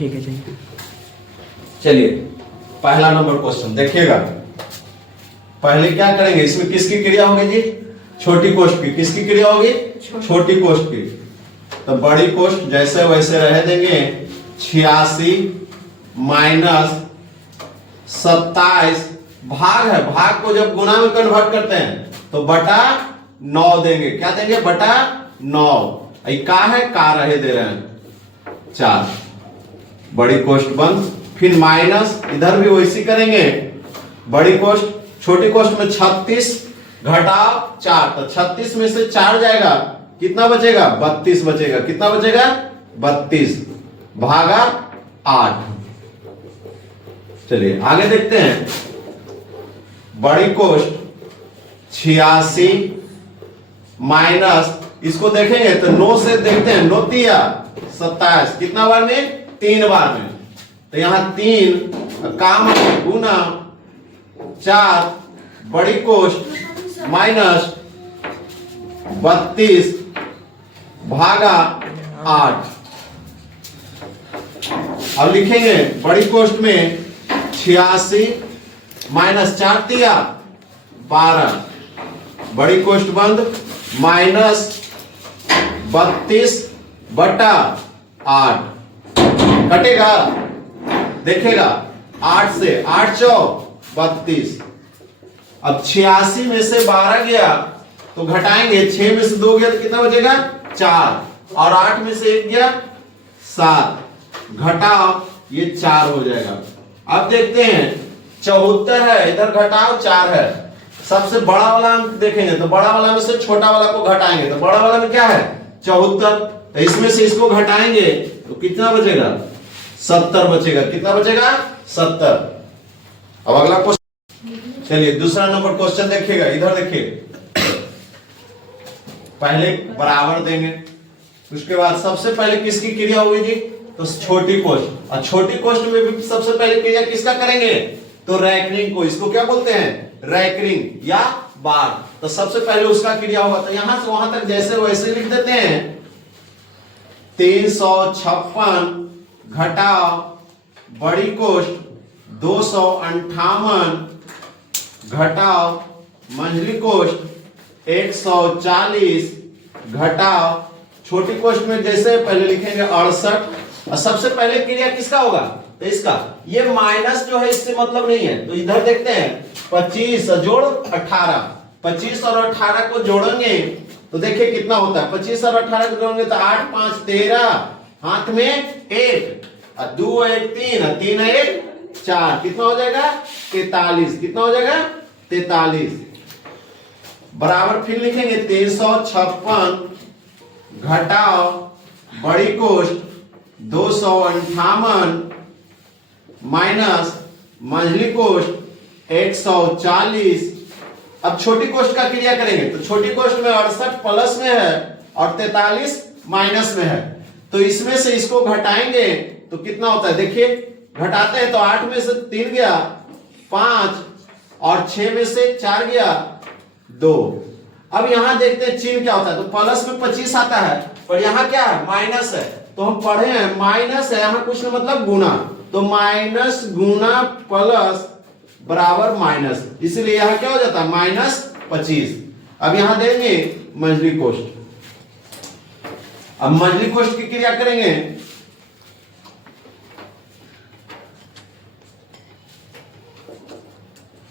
ठीक है चलिए। चलिए पहला नंबर क्वेश्चन देखिएगा। पहले क्या करेंगे, इसमें किसकी क्रिया होगी जी? छोटी कोष्ठ की। किसकी क्रिया होगी? छोटी कोष्ठ की। तो बड़ी कोष्ठ जैसे वैसे रह देंगे। 86 माइनस 27 भाग है, भाग को जब गुना में कन्वर्ट करते हैं तो बटा 9 देंगे। क्या देंगे? बटा 9। का है, का रहे दे रहे हैं 4। बड़ी कोष्ठ बंद। फिर माइनस इधर भी वैसी करेंगे। बड़ी कोष्ठ छोटी कोष्ठ में 36 घटाओ 4, तो 36 में से 4 जाएगा, कितना बचेगा? 32 बचेगा। कितना बचेगा? 32 भागा 8। चलिए आगे देखते हैं। बड़ी कोष्ठ 86 माइनस, इसको देखेंगे तो 9 से देखते हैं। 9 तिया 27, कितना बार में? 3 बार में। तो यहां 3 काम गुना 4 बड़ी कोष्ठ माइनस 32 भागा 8। अब लिखेंगे बड़ी कोष्ठ में 86 माइनस 4 तिया 12, बड़ी कोष्ठ बंद, माइनस 32 बटा 8 कटेगा, देखेगा 8 से 8 चौक 32। अब 86 में से 12 गया तो घटाएंगे, 6 में से 2 गया तो कितना बचेगा? 4, और 8 में से 1 गया 7, घटाओ ये 4 हो जाएगा। अब देखते हैं 74 है, इधर घटाओ 4 है। सबसे बड़ा वाला अंक देखेंगे तो बड़ा वाला में से छोटा वाला को घटाएंगे तो बड़ा वाला में क्या है? 74। तो इसमें से इसको घटाएंगे तो कितना बचेगा? 70 बचेगा। कितना बचेगा? 70। अब अगला क्वेश्चन, चलिए दूसरा नंबर क्वेश्चन देखिएगा। इधर देखिए, पहले बराबर देंगे, उसके बाद सबसे पहले किसकी क्रिया होगी जी? तो छोटी कोष्ठ। और छोटी कोष्ठ में भी सबसे पहले क्रिया किसका करेंगे? तो रैकरिंग को। इसको क्या बोलते हैं? रैकरिंग या बार। तो सबसे पहले उसका क्रिया होगा, तो यहां से वहां तक जैसे वैसे लिख देते हैं। 356 घटाओ बड़ी कोष्ठ 258 घटाओ मंझली कोष्ठ 140 घटाओ छोटी कोष्ठ में जैसे पहले लिखेंगे 68। और सबसे पहले क्रिया किसका होगा? तो इसका। ये माइनस जो है इससे मतलब नहीं है, तो इधर देखते हैं 25 जोड़ 18, 25 और 18 को जोड़ेंगे तो देखिए कितना होता है। 25 और 18 को जोड़ेंगे तो 8 5 13, हाथ में 1 और 2 1 3 और 3 1 4, कितना हो जाएगा? 43। कितना हो जाएगा? 43 बराबर। फिर लिखेंगे 356 घटाओ बड़ी कोष्ठ 258 माइनस मंझली कोष्ठ 140। अब छोटी कोष्ठ का क्रिया करेंगे तो छोटी कोष्ठ में 68 प्लस में है और 43 माइनस में है, तो इसमें से इसको घटाएंगे तो कितना होता है? देखिए घटाते हैं तो 8 में से 3 गया 5 और 6 में से 4 गया 2। अब यहां देखते हैं चिन्ह क्या होता है। तो प्लस में 25 आता है, पर यहां क्या है? माइनस है। तो हम पढ़े हैं माइनस है, यहां कुछ मतलब गुना, तो माइनस गुना प्लस बराबर माइनस, इसलिए यहां क्या हो जाता है? माइनस 25। अब यहां देंगे मंझली कोष्ठ। अब मंझली कोष्ठ की क्रिया करेंगे।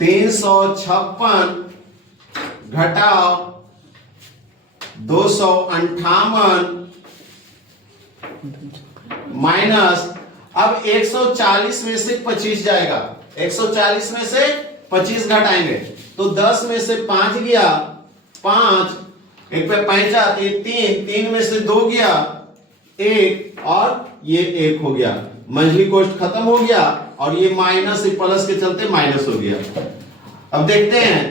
तीन 356 घटाओ 258 माइनस, अब 140 में से 25 जाएगा, 140 में से 25 घटाएंगे तो 10 में से 5 गया 5, 1 पे 5 आती है 3, 3 में से 2 गया 1 और ये 1 हो गया। मंझली कोष्ठ खत्म हो गया और ये माइनस प्लस के चलते माइनस हो गया। अब देखते हैं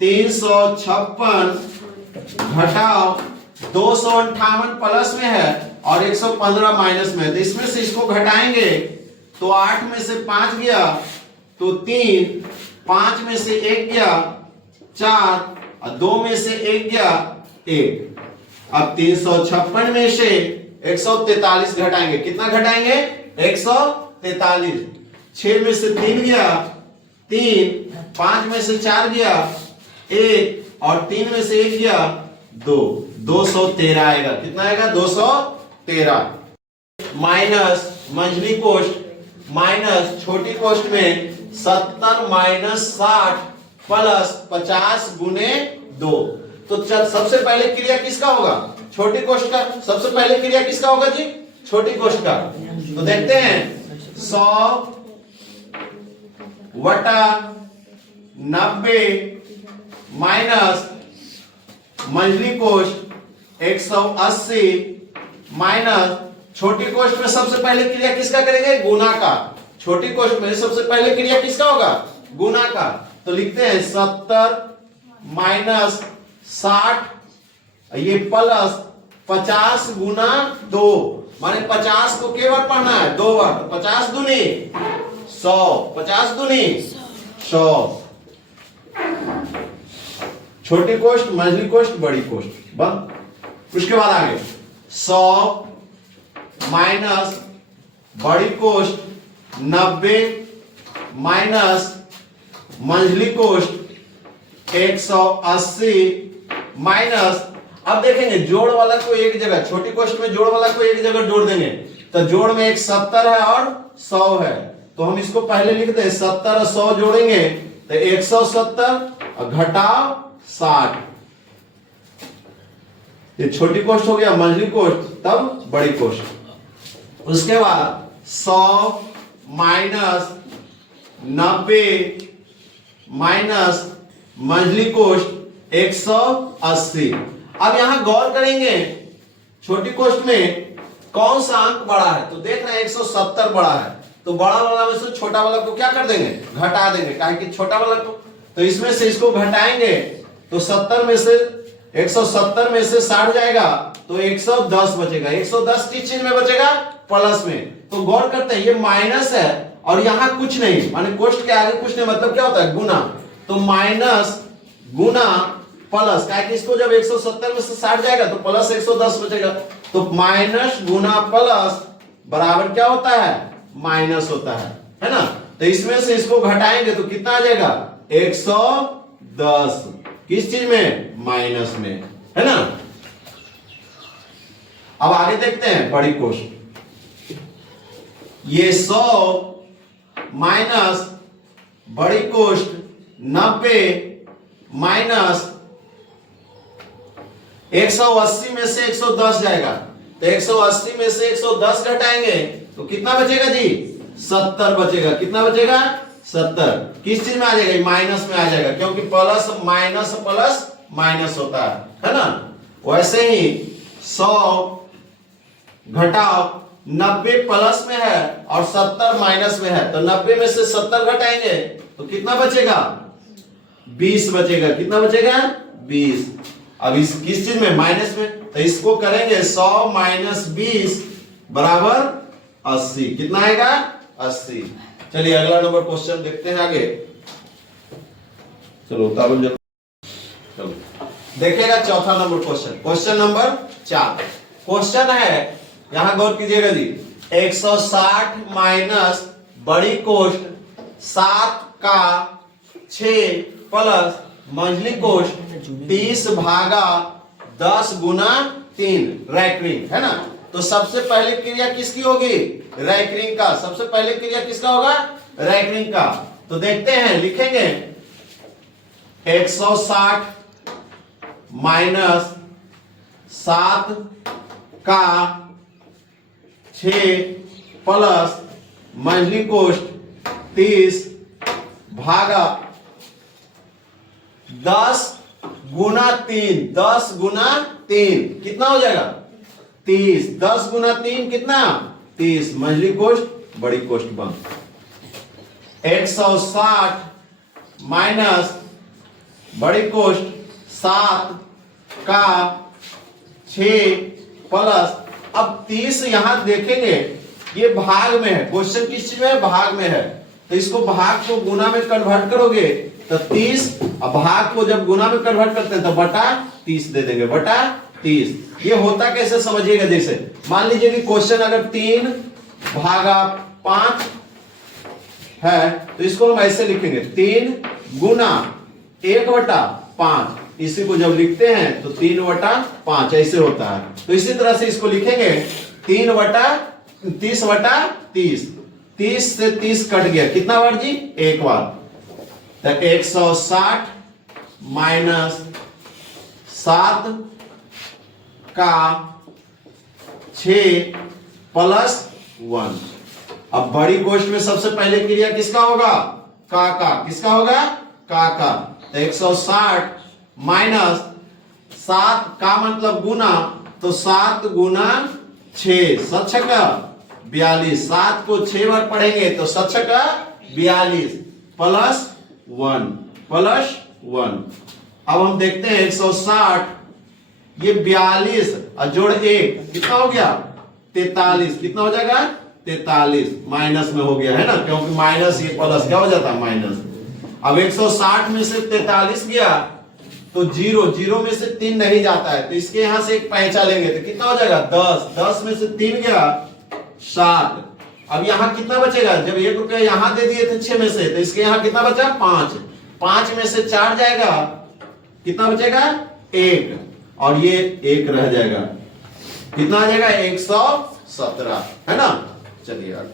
356 घटाओ 258 प्लस में है और 115 माइनस में है, तो इसमें से इसको घटाएंगे तो 8 में से 5 गया तो 3, 5 में से 1 गया 4 और 2 में से 1 गया 1। अब 356 में से 143 घटाएंगे, कितना घटाएंगे 143। 6 में से 3 गया 3, 5 में से 4 गया 1 और 3 में से 1 गया 2, 213 आएगा। कितना आएगा 213। माइनस मंझली कोष्ठ माइनस छोटी कोष्ठ में 70 माइनस 60 प्लस 50 गुने 2। तो सबसे पहले क्रिया किसका होगा, छोटी कोष्ठ का। सबसे पहले क्रिया किसका होगा जी, छोटी कोष्ठ का। तो देखते हैं 100 वटा 90 माइनस मंझली कोष्ठ 180 माइनस छोटी कोष्ठ में सबसे पहले क्रिया किसका करेंगे, गुना का। छोटी कोष्ठ में सबसे पहले क्रिया किसका होगा, गुना का। तो लिखते हैं 70 माइनस 60 ये प्लस 50 गुना 2, माने 50 को के बार पढ़ना है, 2 बार। 50 दूनी 100, 50 दूनी 100। छोटी कोष्ठ मंझली कोष्ठ बड़ी कोष्ठ बंद। उसके बाद आगे 100 माइनस बड़ी कोष्ठ 90 माइनस मंझली कोष्ठ 180 माइनस, अब देखेंगे जोड़ वाला को एक जगह, छोटी कोष्ठ में जोड़ वाला को एक जगह जोड़ देंगे। तो जोड़ में एक 70 है और 100 है, तो हम इसको पहले लिखते हैं 70 और 100 जोड़ेंगे तो 170 और घटाओ 60। ये छोटी कोष्ठ हो गया, मंझली कोष्ठ, तब बड़ी कोष्ठ। उसके बाद 100 माइनस 90 माइनस मंझली कोष्ठ 180। अब यहां गौर करेंगे छोटी कोष्ठ में कौन सा अंक बड़ा है, तो देख रहे हैं 170 बड़ा है, तो बड़ा वाला में से छोटा वाला को क्या कर देंगे, घटा देंगे, काहे कि छोटा वाला को। तो इसमें से इसको घटाएंगे तो 70 में से 170 में से 60 जाएगा तो 110 बचेगा। 110 किस चीज में बचेगा, प्लस में। तो गौर करते हैं ये माइनस है और यहां कुछ नहीं, माने कोष्ठ के आगे कुछ नहीं, मतलब क्या होता है गुना। तो माइनस गुना प्लस, क्या कि इसको जब 170 में से 60 जाएगा तो प्लस 110 बचेगा। तो माइनस गुना प्लस बराबर क्या होता है, माइनस होता है ना। तो इसमें से इसको घटाएंगे तो कितना आ जाएगा 110, किस चीज में, माइनस में, है ना। अब आगे देखते हैं बड़ी कोष्ठ। ये 100 माइनस बड़ी कोष्ठ 90 माइनस 180 में से 110 जाएगा, तो 180 में से 110 घटाएंगे तो कितना बचेगा जी, 70 बचेगा। कितना बचेगा, 70। किस चीज में आ जाएगा, माइनस में आ जाएगा, क्योंकि प्लस माइनस प्लस माइनस होता है ना। वैसे ही 100 घटाओ 90 प्लस में है और 70 माइनस में है, तो 90 में से 70 घटाएंगे तो कितना बचेगा, 20 बचेगा। कितना बचेगा, 20। अब इस किस चीज में, माइनस में, तो इसको करेंगे 100 माइनस 20 बराबर 80। कितना आएगा, 80। चलिए अगला नंबर क्वेश्चन देखते हैं आगे। चलो चलो देखिएगा चौथा number question, question number 4। Question है, यहां गौर कीजिएगा जी, 160 माइनस बड़ी कोष्ठ 7 का 6 प्लस मंझली कोष्ठ 30 भागा 10 गुना 3 रैकरिंग, है ना। तो सबसे पहले क्रिया किसकी होगी, रैकरिंग का। सबसे पहले क्रिया किसका होगा, रैकरिंग का। तो देखते हैं, लिखेंगे 160 माइनस 7 का 6 प्लस मंझली कोष्ठ 30 भागा 10 गुना 3, 10 गुना 3 कितना हो जाएगा, 30। 10 गुना 3 कितना, 30। मंझली कोष्ठ बड़ी कोष्ठ बंद। 160 माइनस बड़ी कोष्ठ 7 का 6 प्लस, अब 30 यहां देखेंगे ये भाग में है, क्वेश्चन किस चीज में है, भाग में है। तो इसको भाग को गुना में कन्वर्ट करोगे तो 30, अब भाग को जब गुना में कन्वर्ट करते हैं तो बटा 30 दे देंगे, बटा 30। ये होता कैसे समझिएगा, जैसे मान लीजिए कि क्वेश्चन अगर 3 भागा 5 है तो इसको हम ऐसे लिखेंगे 3 गुना 1/5। इसी को जब लिखते हैं तो 3/5 ऐसे होता है। तो इसी तरह से इसको लिखेंगे 30/30। 30 से 30 कट गया, कितना बार जी? एक बार। तो 160 माइनस 7 का 6 प्लस 1। अब बड़ी गोष्ठ में सबसे पहले क्रिया किसका होगा? का। किसका होगा? का। तो 160 माइनस 7 का मतलब गुना, तो 7 गुना 6 7 का 42। 7 को 6 बार पढ़ेंगे तो 7 का 42 प्लस 1। अब हम देखते हैं 160 ये 42 और जोड़ 1 कितना हो गया? 43। कितना हो जाएगा? 43। माइनस में हो गया है ना, क्योंकि माइनस ये प्लस क्या हो जाता है? माइनस। अब 160 में से 43 गया तो 0 में से 3 नहीं जाता है, तो इसके यहां से एक पैंचा लेंगे तो कितना हो जाएगा? 10 में से 3 गया 7। अब यहां कितना बचेगा? जब 1 रुपया यहां दे दिए थे 6 में से, तो इसके यहां कितना बचा? 5 में से 4 जाएगा, कितना बचेगा? 1, और ये 1 रह जाएगा। कितना आ जाएगा? 117, है ना। चलिए यार।